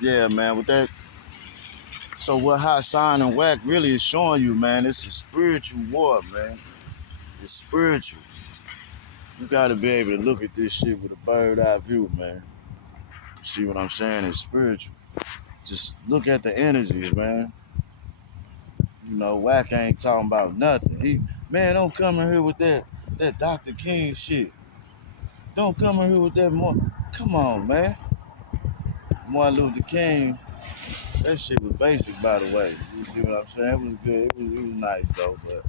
Yeah, man. With that, so what Hassan and Wack really is showing you, man, it's a spiritual war, man. It's spiritual. You gotta be able to look at this shit with a bird eye view, man. See what I'm saying? It's spiritual. Just look at the energies, man. You know, Wack ain't talking about nothing. Man, don't come in here with that Dr. King shit. Don't come in here with that more. Come on, man. Martin Luther King, that shit was basic, by the way. You see what I'm saying? It was good. It was nice though, but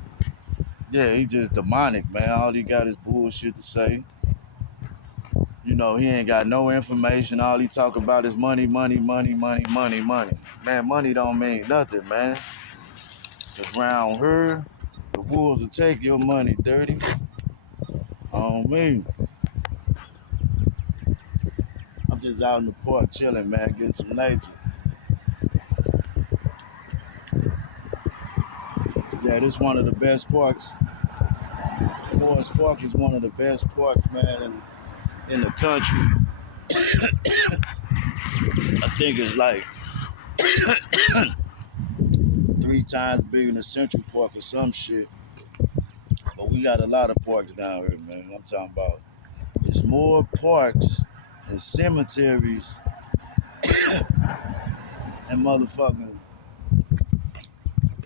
yeah, he just demonic, man. All he got is bullshit to say. You know, he ain't got no information. All he talk about is money, money, money, money, money, money. Man, money don't mean nothing, man. Cause round here, the wolves will take your money, dirty. On me. I'm just out in the park chilling, man, getting some nature. Yeah, this one of the best parks. Forest Park is one of the best parks, man, in the country. I think it's like 3 times bigger than Central Park or some shit. But we got a lot of parks down here, man. I'm talking about there's more parks and cemeteries and motherfucking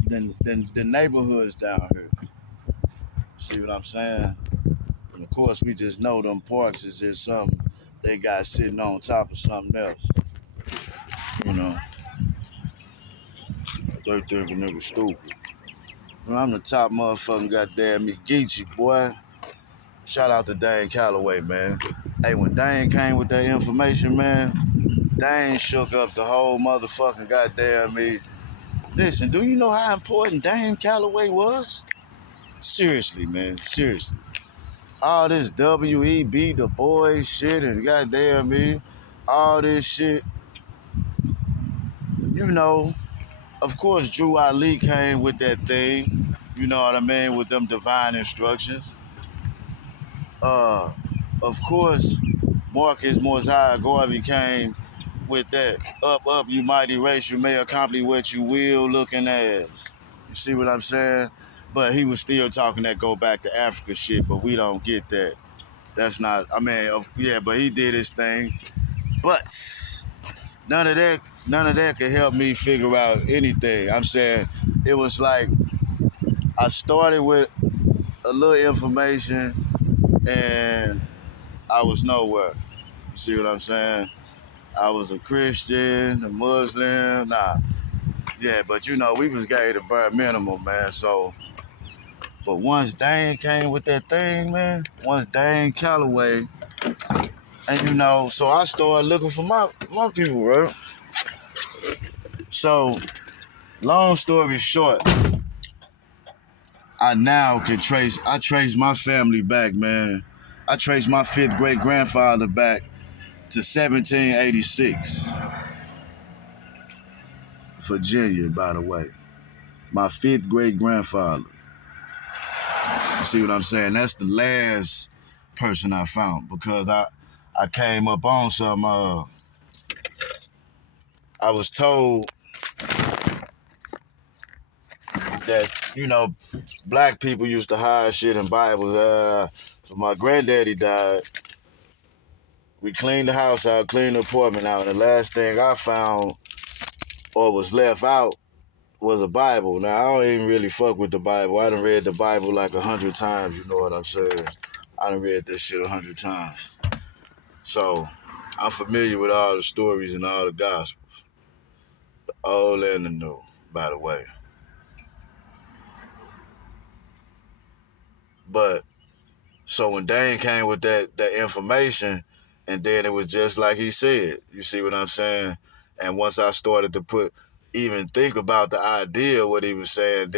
than neighborhoods down here. See what I'm saying? And of course, we just know them parks is just something they got sitting on top of something else. You know, they think a nigga stupid. Well, I'm the top motherfucking goddamn Geechee, boy. Shout out to Dane Calloway, man. Hey, when Dane came with that information, man, Dane shook up the whole motherfucking goddamn me. Listen, do you know how important Dane Calloway was? Seriously, man, seriously. All this WEB, the boys shit, and goddamn me, all this shit. You know, of course, Drew Ali came with that thing. You know what I mean, with them divine instructions. Uh, of course, Marcus Mosiah Garvey came with that up, up, you mighty race, you may accomplish what you will looking ass. You see what I'm saying? But he was still talking that go back to Africa shit, but we don't get that. That's not, I mean, yeah, but he did his thing. But none of that could help me figure out anything. I'm saying it was like I started with a little information and I was nowhere. You see what I'm saying? I was a Christian, a Muslim, nah. Yeah, but you know, we was gay to bare minimum, man. So, but once Dane came with that thing, man, once Dane Calloway, and you know, so I started looking for my people, right? So, long story short, I trace my family back, man. I trace my fifth great grandfather back to 1786. Virginia, by the way. My fifth great grandfather. You see what I'm saying? That's the last person I found because I came up on some I was told that, you know, black people used to hide shit in Bibles. So my granddaddy died. We cleaned the house out, cleaned the apartment out, and the last thing I found or was left out was a Bible. Now, I don't even really fuck with the Bible. I done read the Bible like 100 times, you know what I'm saying? I done read this shit 100 times. So, I'm familiar with all the stories and all the gospels. The old and the new, by the way. But, so when Dane came with that information, and then it was just like he said, you see what I'm saying? And once I started to even think about the idea of what he was saying,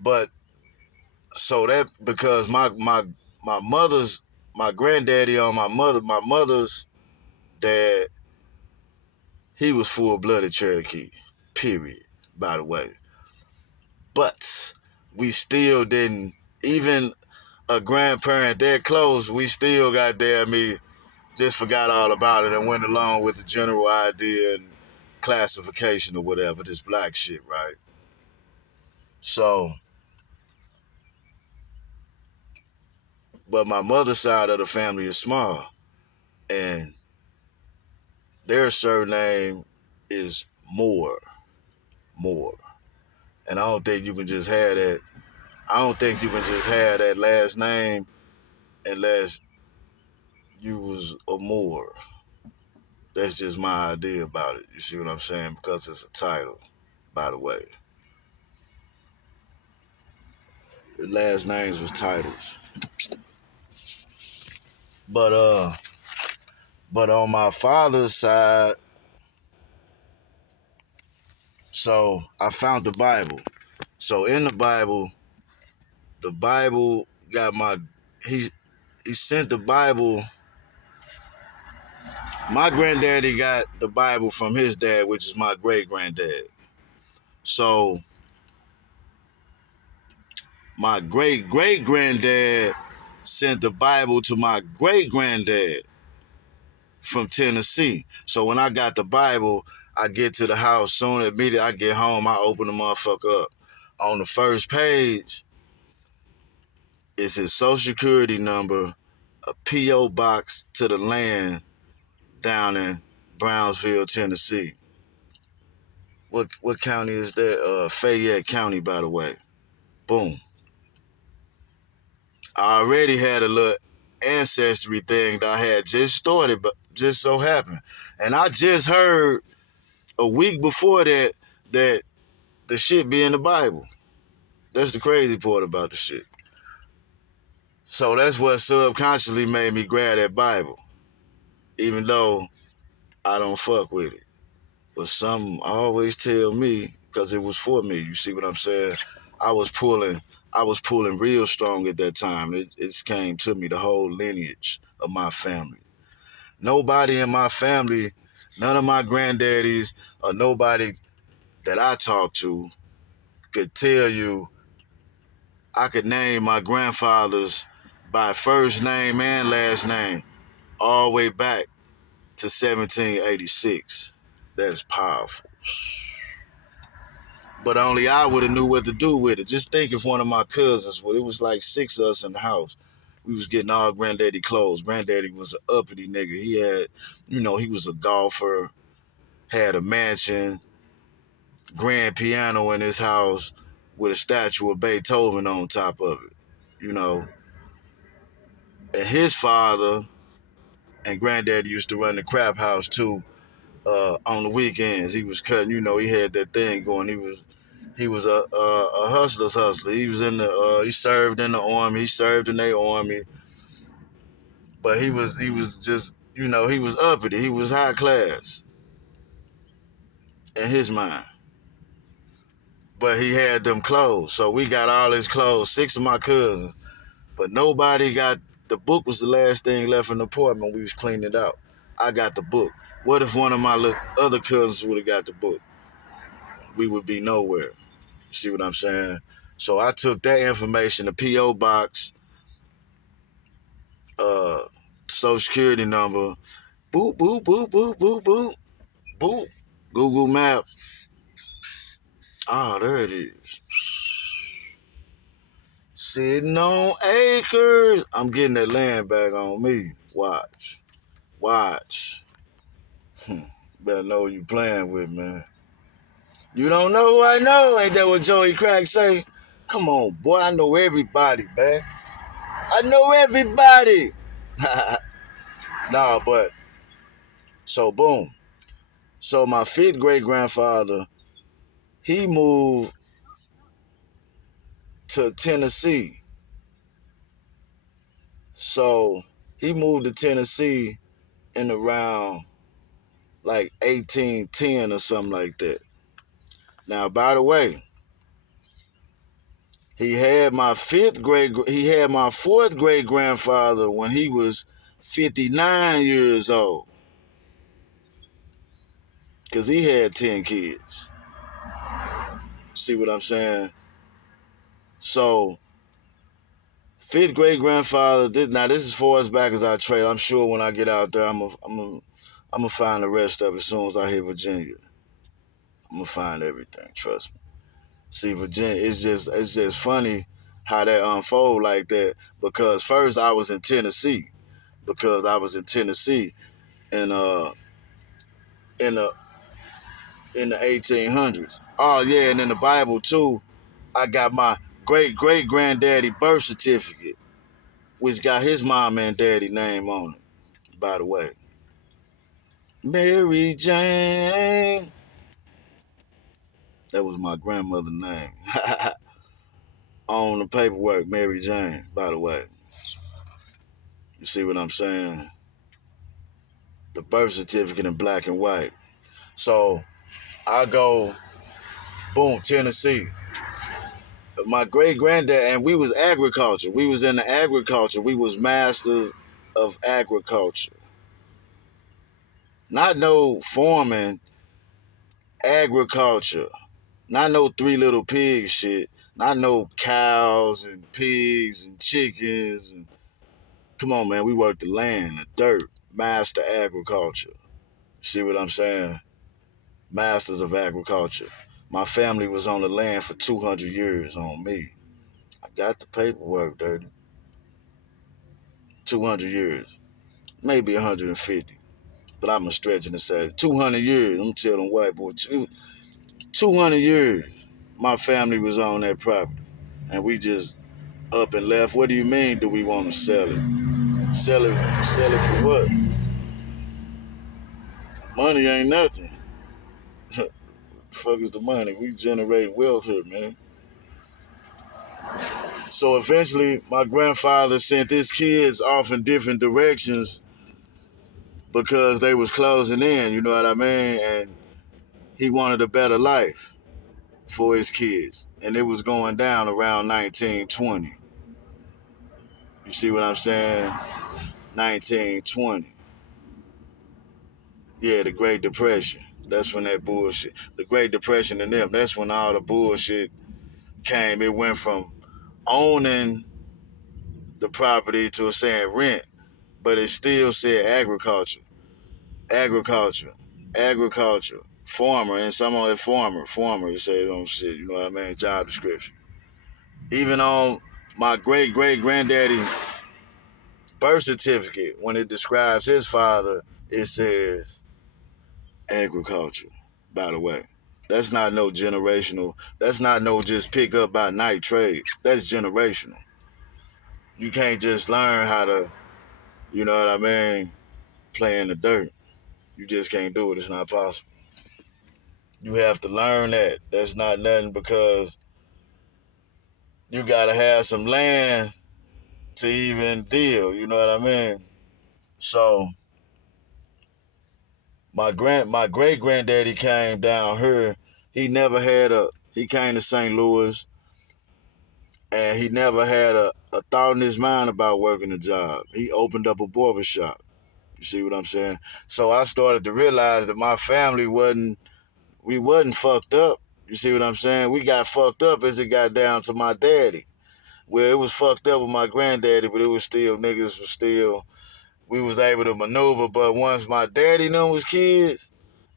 but so that because my mother's my granddaddy on my mother's dad, he was full blooded Cherokee, period. By the way, but we still didn't even a grandparent that close. We still got me just forgot all about it and went along with the general idea and classification or whatever, this black shit, right? So, but my mother's side of the family is small, and their surname is Moore. Moore. And I don't think you can just have that. I don't think you can just have that last name unless you was a Moore. That's just my idea about it. You see what I'm saying? Because it's a title, by the way. The last names was titles. But but on my father's side, so I found the Bible. So in the Bible got my he he sent the Bible. My granddaddy got the Bible from his dad, which is my great granddad. So my great great granddad sent the Bible to my great granddad from Tennessee. So when I got the Bible, I get to the house soon. Immediately I get home, I open the motherfucker up. On the first page is his social security number, a P.O. box to the land down in Brownsville, Tennessee. What county is that? Fayette County, by the way. Boom. I already had a little ancestry thing that I had just started, but just so happened. And I just heard a week before that the shit be in the Bible. That's the crazy part about the shit. So that's what subconsciously made me grab that Bible, even though I don't fuck with it. But some always tell me, because it was for me. You see what I'm saying? I was pulling, I was pulling real strong at that time. It came to me, the whole lineage of my family. Nobody in my family, none of my granddaddies, or nobody that I talked to could tell you. I could name my grandfathers by first name and last name all the way back to 1786. That's powerful. But only I would have knew what to do with it. Just think if one of my cousins, well, it was like 6 of us in the house. We was getting all granddaddy clothes. Granddaddy was an uppity nigga. He had, he was a golfer, had a mansion, grand piano in his house with a statue of Beethoven on top of it, you know. And his father and granddaddy used to run the crap house too. On the weekends, he was cutting. He had that thing going. He was a hustler's hustler. He was in the. He served in the army. He served in their army. But he was just he was uppity. He was high class in his mind. But he had them clothes, so we got all his clothes. 6 of my cousins, but nobody got. The book was the last thing left in the apartment. We was cleaning it out. I got the book. What if one of my other cousins would have got the book? We would be nowhere. See what I'm saying? So I took that information, the P.O. box, uh, social security number, boop, boop, boop, boop, boop, boop, boop. Google Maps. Ah, there it is. Sitting on acres. I'm getting that land back on me. Watch. Watch. Better know what you playing with, man. You don't know who I know? Ain't that what Joey Crack say? Come on, boy. I know everybody, man. I know everybody. Nah, but so boom. So my 5th great grandfather, he moved to Tennessee. So he moved to Tennessee in around like 1810 or something like that. Now, by the way, he had my 4th great grandfather when he was 59 years old, because he had 10 kids. See what I'm saying? So Fifth great grandfather. This is far as back as I trail. I'm sure when I get out there, I'm gonna find the rest of it as soon as I hit Virginia. I'm gonna find everything. Trust me. See, Virginia, it's just funny how that unfold like that. Because first I was in Tennessee. Because I was in Tennessee in in the in the 1800s. Oh yeah, and in the Bible too, I got my great great granddaddy birth certificate, which got his mom and daddy name on it. By the way, Mary Jane. That was my grandmother's name. On the paperwork, Mary Jane. By the way, you see what I'm saying? The birth certificate in black and white. So I go, boom, Tennessee. My great granddad, and we was agriculture. We was in the agriculture. We was masters of agriculture. Not no farming, agriculture. Not no three little pigs shit. Not no cows and pigs and chickens. And come on, man, we worked the land, the dirt. Master agriculture. See what I'm saying? Masters of agriculture. My family was on the land for 200 years on me. I got the paperwork, dirty. 200 years. Maybe 150. But I'm a stretching to say 200 years. I'm telling them white boy, 200 years. My family was on that property. And we just up and left. What do you mean, do we want to sell it? Sell it for what? Money ain't nothing. The fuck is the money? We generate wealth here, man. So eventually, my grandfather sent his kids off in different directions because they was closing in, you know what I mean? And he wanted a better life for his kids. And it was going down around 1920. You see what I'm saying? 1920. Yeah, the Great Depression. That's when that bullshit, the Great Depression and them, that's when all the bullshit came. It went from owning the property to saying rent, but it still said agriculture, agriculture, agriculture, farmer, and some of it farmer, it says on shit, you know what I mean? Job description. Even on my great great granddaddy birth certificate, when it describes his father, it says agriculture, by the way. That's not no generational. That's not no just pick up by night trade. That's generational. You can't just learn how to, you know what I mean, play in the dirt. You just can't do it. It's not possible. You have to learn that. That's not nothing because you got to have some land to even deal. You know what I mean? So my great granddaddy came down here. He came to St. Louis and he never had a thought in his mind about working a job. He opened up a barber shop. You see what I'm saying? So I started to realize that my family we wasn't fucked up. You see what I'm saying? We got fucked up as it got down to my daddy. Well, it was fucked up with my granddaddy, but it was still, niggas was still, we was able to maneuver. But once my daddy and them was kids,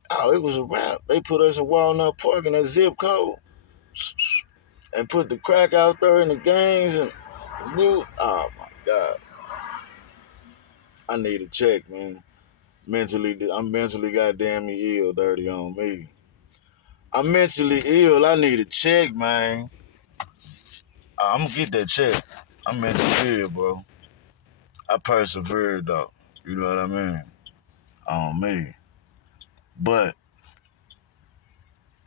oh, it was a wrap. They put us in Walnut Park in that zip code and put the crack out there in the gangs and new. Oh my God. I need a check, man. I'm mentally goddamn ill, dirty on me. I'm mentally ill. I need a check, man. I'm gonna get that check. I'm mentally ill, bro. I persevered though. You know what I mean? On me. But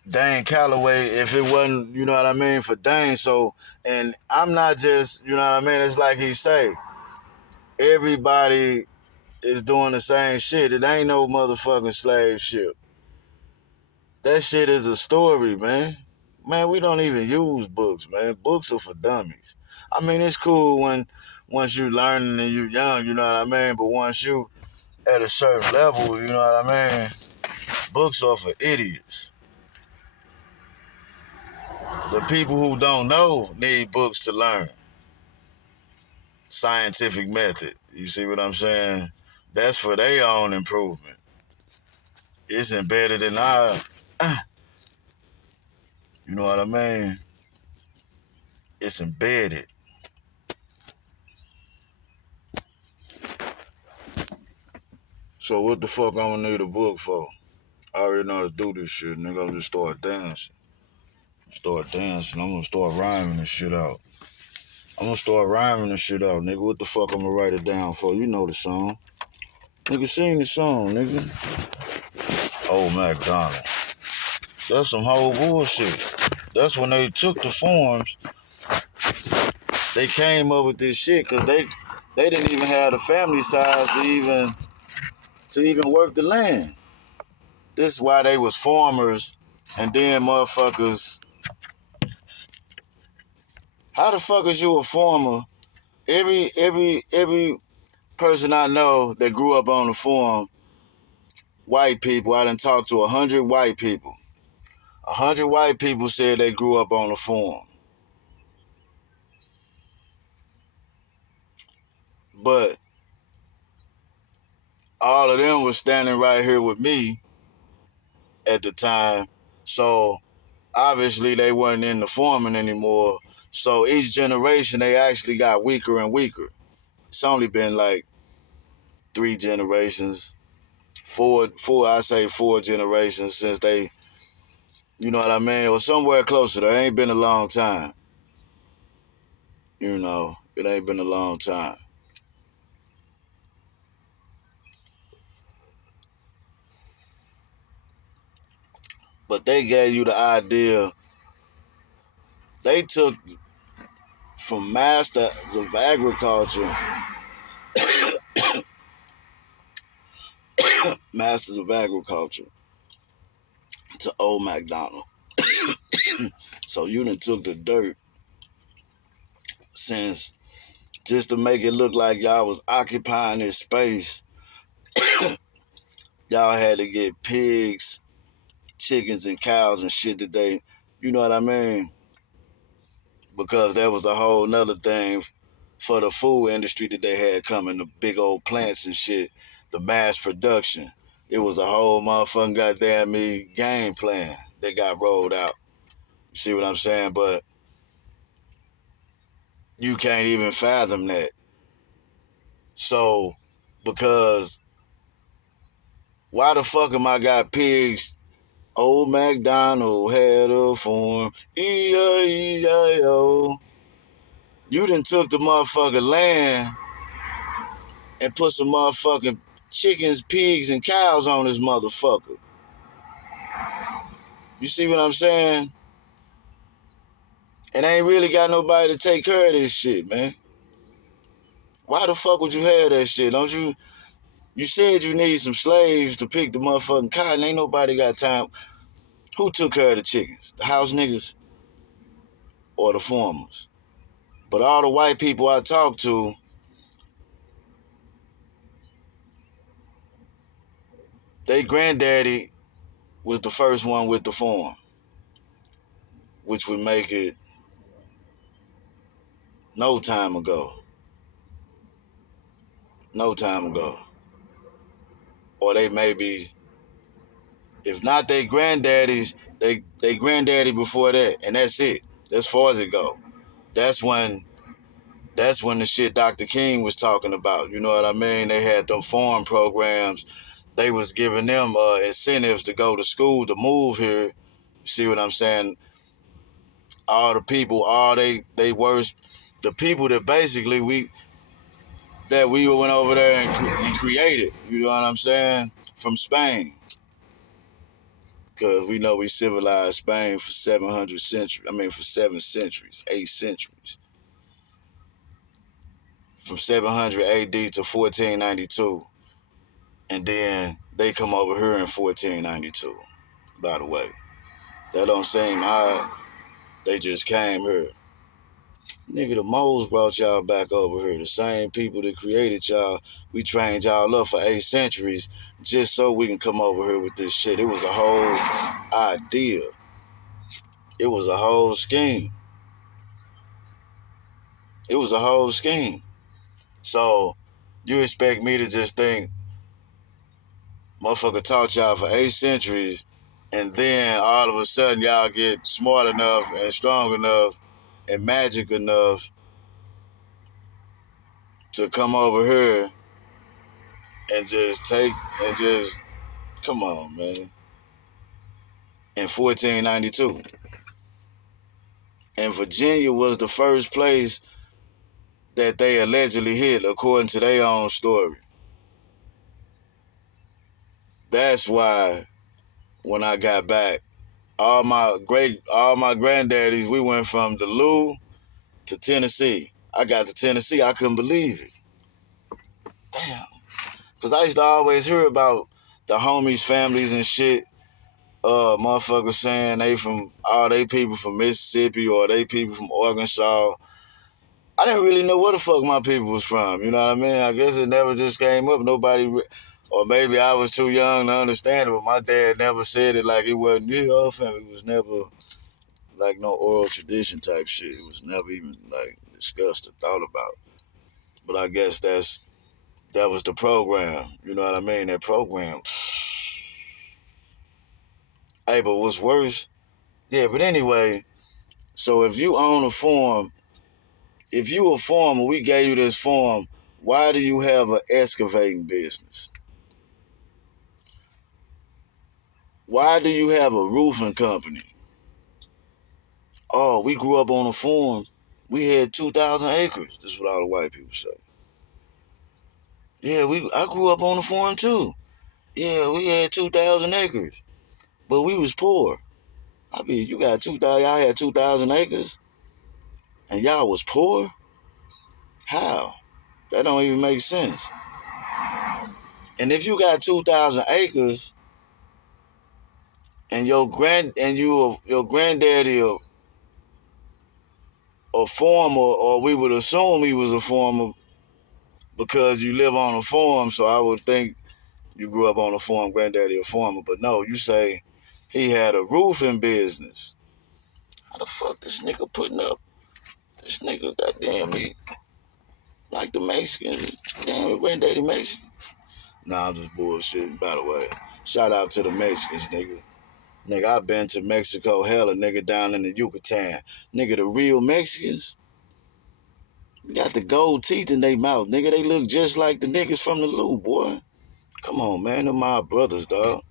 Dane Calloway, if it wasn't, you know what I mean, for Dane, so, and I'm not just, you know what I mean, it's like he say, everybody is doing the same shit. It ain't no motherfucking slave ship. That shit is a story, man. Man, we don't even use books, man. Books are for dummies. I mean, it's cool once you learning and you young, you know what I mean? But once you at a certain level, you know what I mean? Books are for idiots. The people who don't know need books to learn. scientific method. You see what I'm saying? That's for their own improvement. It's embedded in our, you know what I mean? It's embedded. So what the fuck I'm gonna need a book for? I already know how to do this shit, nigga. I'm just start dancing. Start dancing. I'm gonna start rhyming this shit out. I'm gonna start rhyming this shit out, nigga. What the fuck I'm gonna write it down for? You know the song. Nigga, sing the song, nigga. Oh, McDonald. That's some whole bullshit. That's when they took the forms. They came up with this shit because they didn't even have the family size to even work the land. This is why they was farmers, and then motherfuckers. How the fuck is you a farmer? Every person I know that grew up on the farm, white people. I done talked to 100 white people. 100 white people said they grew up on the farm. But all of them was standing right here with me at the time. So obviously they weren't in the farming anymore. So each generation they actually got weaker and weaker. It's only been like 3 generations, I say 4 generations since they, you know what I mean, or somewhere closer. It ain't been a long time. You know, it ain't been a long time. But they gave you the idea. They took from masters of agriculture, masters of agriculture, to old MacDonald. So you done took the dirt since just to make it look like y'all was occupying this space. Y'all had to get pigs, chickens, and cows and shit that they, you know what I mean? Because that was a whole nother thing for the food industry that they had coming, the big old plants and shit, the mass production. It was a whole motherfucking goddamn me game plan that got rolled out. You see what I'm saying? But you can't even fathom that. So, because why the fuck am I got pigs? Old MacDonald had a farm. E-I-E-I-O. You done took the motherfucking land and put some motherfucking chickens, pigs, and cows on this motherfucker. You see what I'm saying? And ain't really got nobody to take care of this shit, man. Why the fuck would you have that shit? Don't you? You said you need some slaves to pick the motherfucking cotton. Ain't nobody got time. Who took care of the chickens? The house niggas or the farmers? But all the white people I talk to, they granddaddy was the first one with the farm, which would make it no time ago. No time ago. Or they may be, if not they granddaddies, they granddaddy before that. And that's it. As far as it go. That's when the shit Dr. King was talking about. You know what I mean? They had them farm programs. They was giving them incentives to go to school, to move here. You see what I'm saying? All the people, all they worst, the people that basically we went over there and created. You know what I'm saying? From Spain. Because we know we civilized Spain for 700 centuries. I mean, for 7 centuries, 8 centuries. From 700 AD to 1492. And then they come over here in 1492, by the way. That don't seem odd. They just came here. Nigga, the moles brought y'all back over here. The same people that created y'all, we trained y'all up for 8 centuries just so we can come over here with this shit. It was a whole idea. It was a whole scheme. It was a whole scheme. So you expect me to just think, motherfucker taught y'all for 8 centuries, and then all of a sudden y'all get smart enough and strong enough and magic enough to come over here and just take and just come on, man. In 1492. And Virginia was the first place that they allegedly hit, according to their own story. That's why when I got back, all my granddaddies, we went from Duluth to Tennessee. I got to Tennessee, I couldn't believe it. Damn. Because I used to always hear about the homies, families and shit. Motherfuckers saying they from all they people from Mississippi or they people from Arkansas. I didn't really know where the fuck my people was from. You know what I mean? I guess it never just came up. Or maybe I was too young to understand it, but my dad never said it like it wasn't, our family was never like no oral tradition type shit. It was never even like discussed or thought about. But I guess that was the program. You know what I mean? That program. Hey, but what's worse? Yeah, but anyway, so if you own a farm, if you a farmer, we gave you this farm, why do you have an excavating business? Why do you have a roofing company? Oh, we grew up on a farm. We had 2,000 acres. This is what all the white people say. Yeah, I grew up on a farm too. Yeah, we had 2,000 acres, but we was poor. I mean, you got 2,000. Y'all had 2,000 acres, and y'all was poor. How? That don't even make sense. And if you got 2,000 acres, and your granddaddy a farmer, or we would assume he was a farmer because you live on a farm. So I would think you grew up on a farm, granddaddy a farmer. But no, you say he had a roofing business. How the fuck this nigga putting up? This nigga, goddamn, he like the Mexicans. Damn, granddaddy Mexican. Nah, I'm just bullshitting, by the way. Shout out to the Mexicans, nigga. Nigga, I been to Mexico, hella, nigga, down in the Yucatan. Nigga, the real Mexicans got the gold teeth in their mouth. Nigga, they look just like the niggas from the Lou, boy. Come on, man, they're my brothers, dog.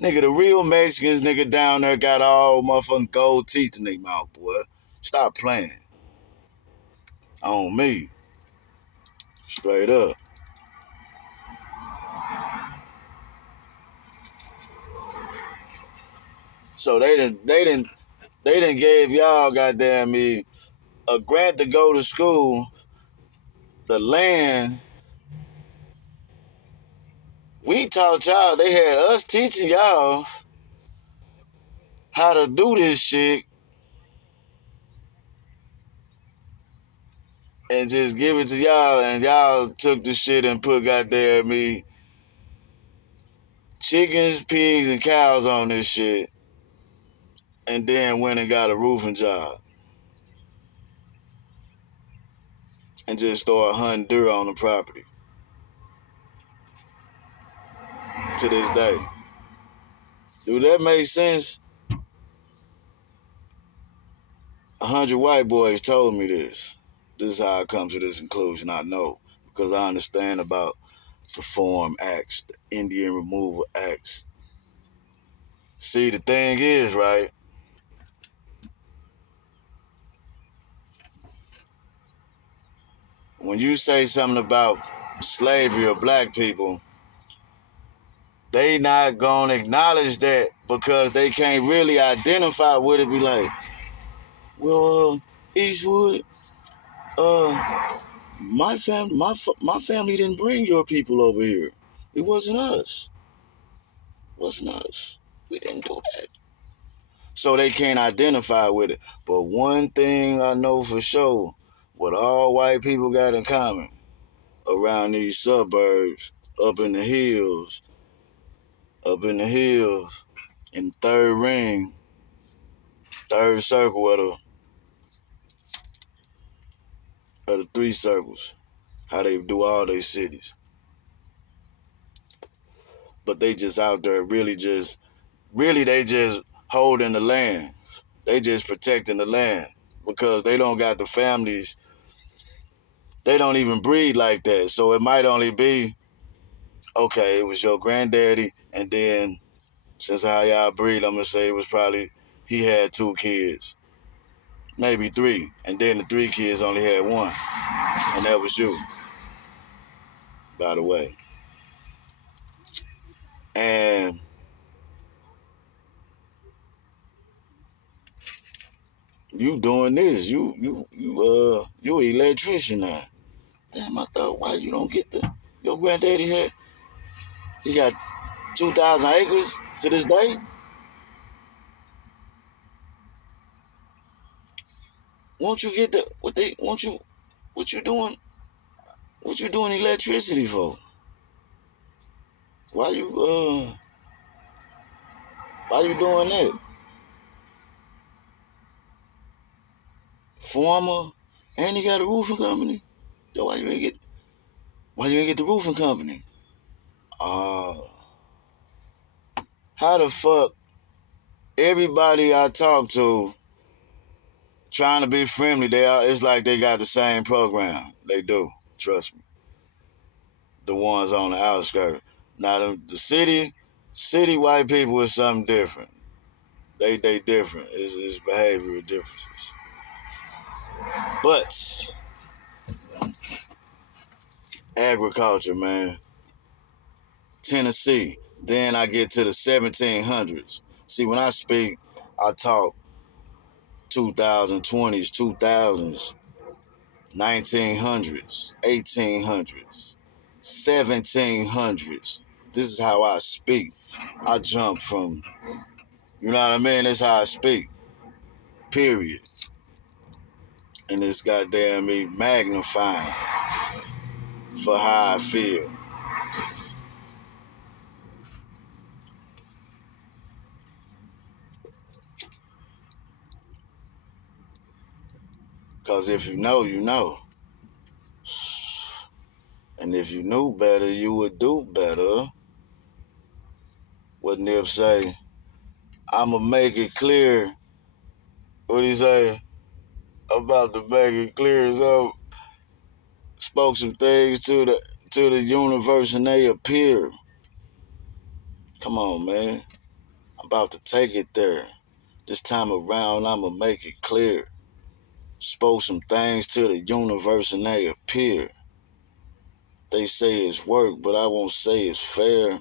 Nigga, the real Mexicans, nigga, down there got all motherfucking gold teeth in their mouth, boy. Stop playing. On me. Straight up. So they didn't gave y'all goddamn me a grant to go to school, the land. We taught y'all, they had us teaching y'all how to do this shit and just give it to y'all, and y'all took the shit and put goddamn me chickens, pigs, and cows on this shit, and then went and got a roofing job and just started hunting deer on the property to this day. Do that make sense? 100 white boys told me this. This is how I come to this conclusion. I know because I understand about the Farm Acts, the Indian Removal Acts. See, the thing is, right? When you say something about slavery or black people, they not gonna acknowledge that because they can't really identify with it. Be like, well, Eastwood, uh, my family didn't bring your people over here. It wasn't us. It wasn't us. We didn't do that. So they can't identify with it. But one thing I know for sure, what all white people got in common around these suburbs, up in the hills, up in the hills, in the third ring, third circle of the three circles. how they do all their cities. But they just out there really they just holding the land. They just protecting the land because they don't got the families. They don't even breed like that. So it might only be, okay, it was your granddaddy, and then since how y'all breed, I'm gonna say it was probably he had 2 kids, maybe 3, and then the 3 kids only had 1, and that was you, by the way. And you doing this, you an electrician now. Damn, I thought, why you don't get your granddaddy he got 2,000 acres to this day. Won't you get what you doing, electricity for? Why you, why you doing that? Farmer, and he got a roofing company. So why you ain't get the roofing company? Uh, how the fuck everybody I talk to trying to be friendly, it's like they got the same program. They do, trust me. The ones on the outskirts. Now the city white people is something different. They different. It's behavioral differences. But agriculture, man. Tennessee. Then I get to the 1700s. See, when I speak, I talk 2020s, 2000s, 1900s, 1800s, 1700s. This is how I speak. I jump from, you know what I mean? That's how I speak. Period. And it's goddamn me magnifying for how I feel. Because if you know, you know. And if you knew better, you would do better. What Nip say? I'ma make it clear. What he say? I'm about to make it clear. So spoke some things to the universe and they appear. Come on, man. I'm about to take it there. This time around, I'ma make it clear. Spoke some things to the universe and they appear. They say it's work, but I won't say it's fair.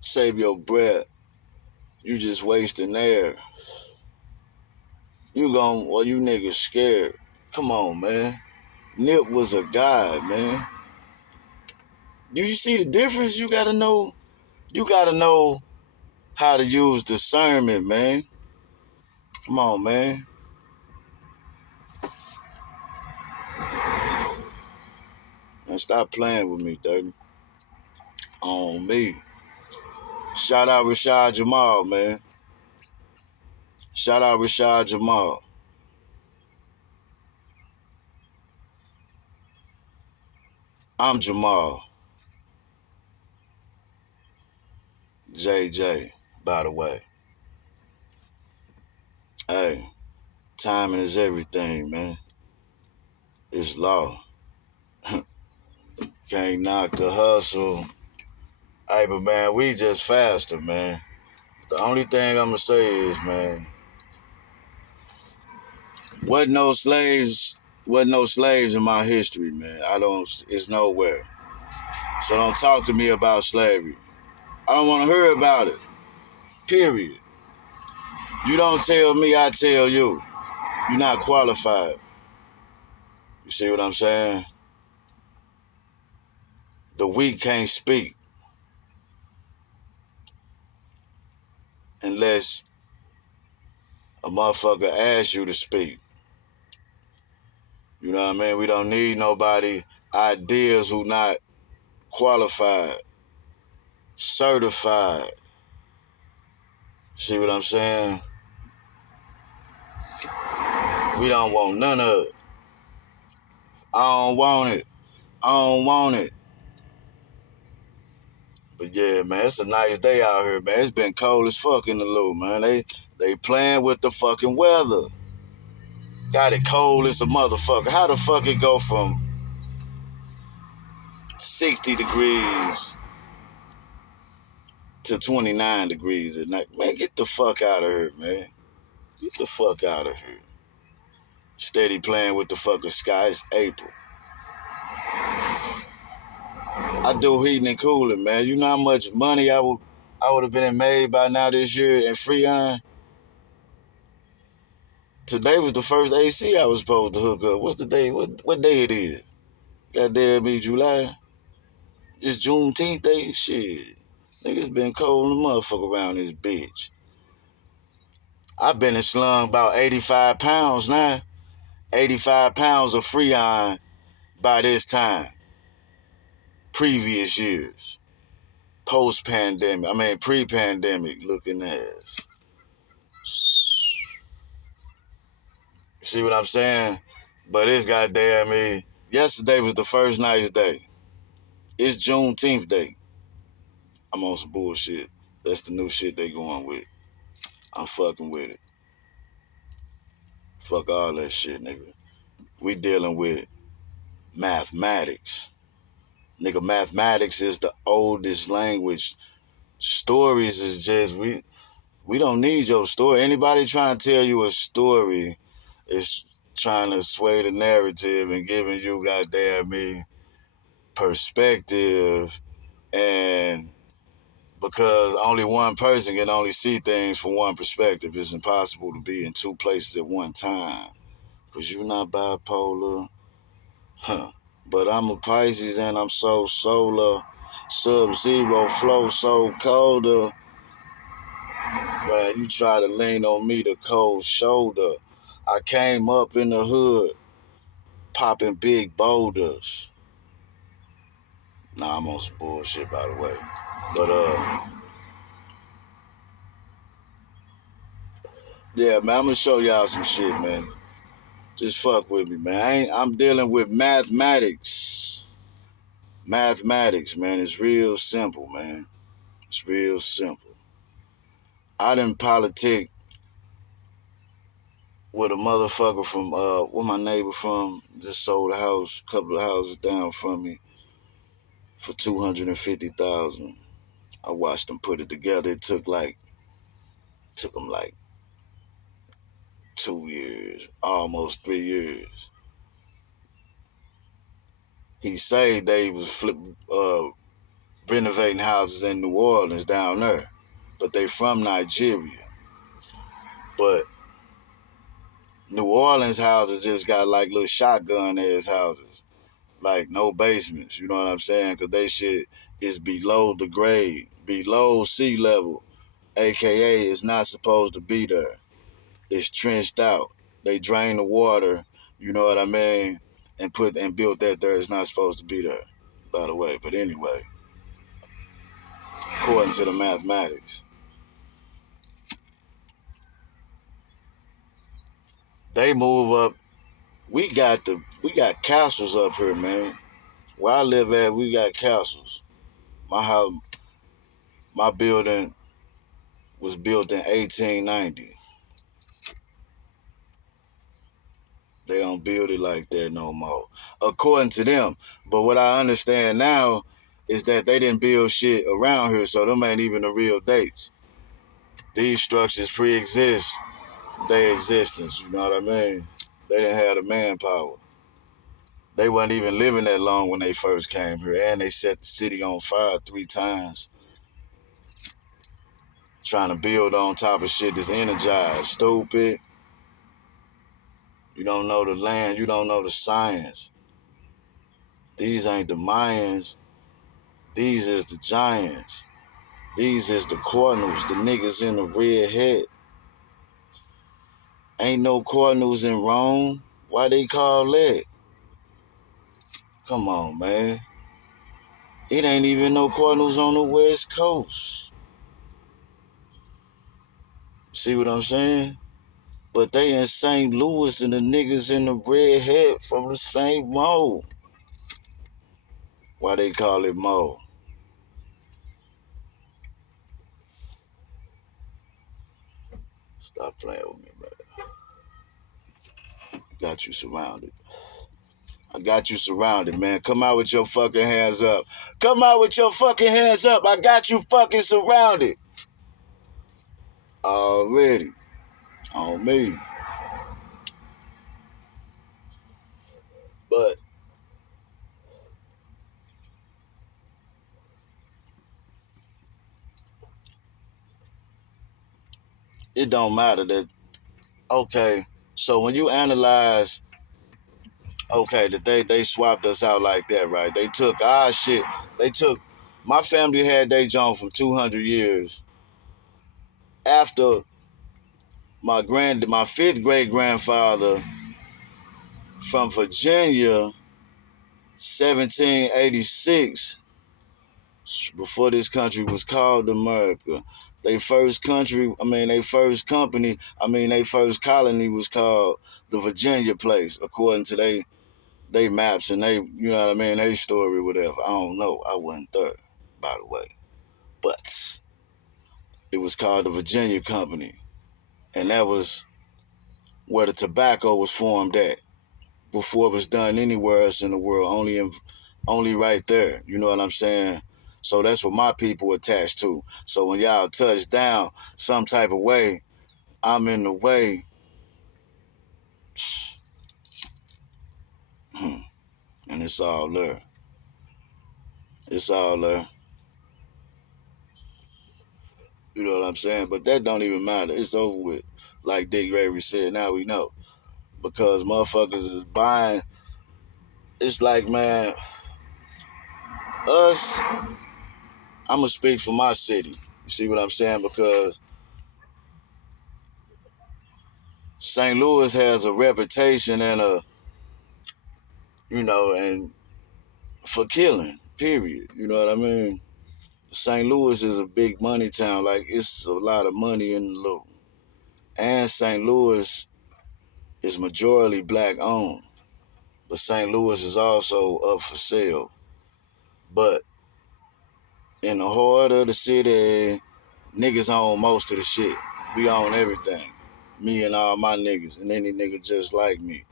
Save your breath. You just wasting air. You niggas scared. Come on, man. Nip was a guy, man. Do you see the difference? You gotta know how to use discernment, man. Come on, man. And stop playing with me, dirty. On me. Shout out Rashad Jamal, man. Shout out Rashad Jamal. I'm Jamal. JJ, by the way. Hey, timing is everything, man. It's law. Can't knock the hustle. Hey, but man, we just faster, man. The only thing I'ma say is, man, wasn't no slaves in my history, man. It's nowhere. So don't talk to me about slavery. I don't want to hear about it. Period. You don't tell me, I tell you. You're not qualified. You see what I'm saying? The weak can't speak unless a motherfucker asks you to speak. You know what I mean? We don't need nobody ideas who not qualified, certified. See what I'm saying? We don't want none of it. I don't want it. I don't want it. But yeah, man, it's a nice day out here, man. It's been cold as fuck in the Lou, man. They playing with the fucking weather. Got it cold as a motherfucker. How the fuck it go from 60 degrees to 29 degrees at night? Man, get the fuck out of here, man. Get the fuck out of here. Steady playing with the fucking sky. It's April. I do heating and cooling, man. You know how much money I would have been made by now this year in Freon? Today was the first AC I was supposed to hook up. What's the day? What day it is? Goddamn me, July. It's Juneteenth day. Shit. Niggas been cold in the motherfucker around this bitch. I've been in slung about 85 pounds now. 85 pounds of Freon by this time. Previous years. Post-pandemic. I mean, pre-pandemic looking ass. See what I'm saying? But it's goddamn me. Yesterday was the first nice day. It's Juneteenth day. I'm on some bullshit. That's the new shit they going with. I'm fucking with it. Fuck all that shit, nigga. We dealing with mathematics. Nigga, mathematics is the oldest language. Stories is just, we don't need your story. Anybody trying to tell you a story is trying to sway the narrative and giving you goddamn me perspective, and because only one person can only see things from one perspective, it's impossible to be in two places at one time. Because you're not bipolar. Huh. But I'm a Pisces and I'm so solar. Sub-zero flow so colder. Man, you try to lean on me the cold shoulder. I came up in the hood popping big boulders. Nah, I'm on some bullshit, by the way. But, yeah, man, I'm gonna show y'all some shit, man. Just fuck with me, man. I'm dealing with mathematics. Mathematics, man. It's real simple, man. It's real simple. I done politic with a motherfucker from, where my neighbor from, just sold a house, a couple of houses down from me for $250,000. I watched them put it together. It took him like 2 years, almost 3 years. He said they was renovating houses in New Orleans down there, but they from Nigeria. But New Orleans houses just got like little shotgun ass houses, like no basements. You know what I'm saying? Because they shit is below the grade, below sea level, aka it's not supposed to be there. It's trenched out. They drain the water. You know what I mean? And built that there. It's not supposed to be there, by the way. But anyway, according to the mathematics, they move up. We got castles up here, man. Where I live at, we got castles. My house, my building was built in 1890. They don't build it like that no more, according to them. But what I understand now is that they didn't build shit around here, so them ain't even the real dates. These structures pre-exist their existence, you know what I mean? They didn't have the manpower. They wasn't even living that long when they first came here, and they set the city on fire 3 times trying to build on top of shit that's energized. Stupid. You don't know the land. You don't know the science. These ain't the Mayans. These is the giants. These is the Cardinals, the niggas in the red hat. Ain't no Cardinals in Rome. Why they call that? Come on, man. It ain't even no Cardinals on the West Coast. See what I'm saying? But they in St. Louis and the niggas in the red hat from the same mall. Why they call it mall? Stop playing with me, man. Got you surrounded. I got you surrounded, man. Come out with your fucking hands up. Come out with your fucking hands up. I got you fucking surrounded. Already. On me. But it don't matter that, okay, so when you analyze, okay, that they swapped us out like that, right? They took our shit. They took, my family had their joint from 200 years. After my fifth great grandfather from Virginia, 1786, before this country was called America. They first colony was called the Virginia place, according to they maps and they, you know what I mean, they story, whatever. I don't know. I wasn't there, by the way. But it was called the Virginia Company. And that was where the tobacco was formed at. Before it was done anywhere else in the world, only right there. You know what I'm saying? So that's what my people attached to. So when y'all touch down some type of way, I'm in the way. And it's all there. It's all there. You know what I'm saying? But that don't even matter. It's over with. Like Dick Gregory said, now we know. Because motherfuckers is buying. It's like, man, us, I'm going to speak for my city. You see what I'm saying? Because St. Louis has a reputation and for killing, period. You know what I mean? St. Louis is a big money town. Like, it's a lot of money in the loot. And St. Louis is majority black owned. But St. Louis is also up for sale. But in the heart of the city, niggas own most of the shit. We own everything. Me and all my niggas, and any nigga just like me.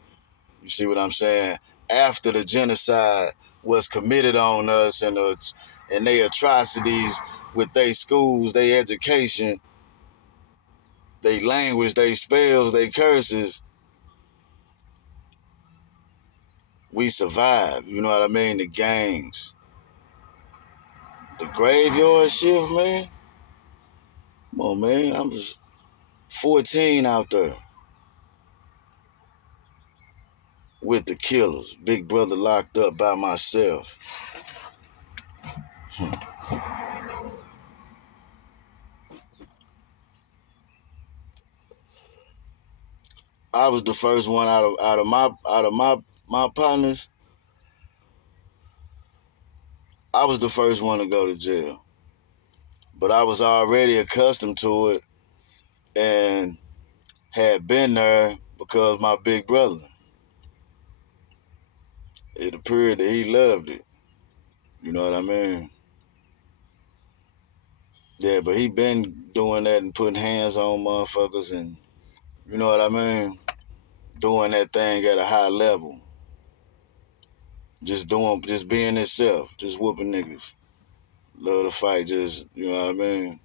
You see what I'm saying? After the genocide was committed on us and they atrocities with their schools, their education, their language, their spells, their curses, we survived. You know what I mean? The gangs. The graveyard shift, man. Come on, man. I'm just 14 out there with the killers. Big brother locked up by myself. I was the first one out of my partners. I was the first one to go to jail. But I was already accustomed to it and had been there because my big brother. It appeared that he loved it. You know what I mean? Yeah, but he been doing that and putting hands on motherfuckers and, you know what I mean? Doing that thing at a high level. Just being himself. Just whooping niggas. Love to fight, just, you know what I mean?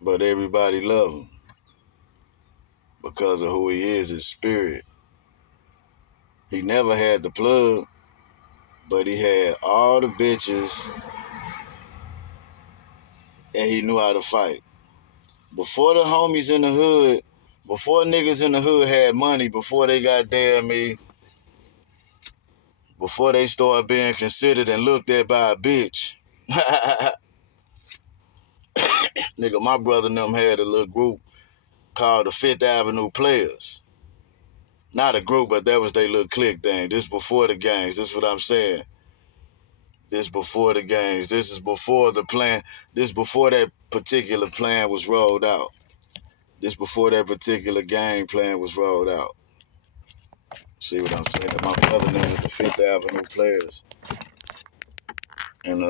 But everybody love him because of who he is, his spirit. He never had the plug, but he had all the bitches and he knew how to fight. Before the homies in the hood, before niggas in the hood had money, before they got damn me, before they started being considered and looked at by a bitch. Nigga, my brother and them had a little group called the Fifth Avenue Players. Not a group, but that was their little clique thing. This before the gangs. This is what I'm saying. This before the gangs. This is before the plan. This before that particular plan was rolled out. This before that particular game plan was rolled out. See what I'm saying? My brother knows the Fifth Avenue players. And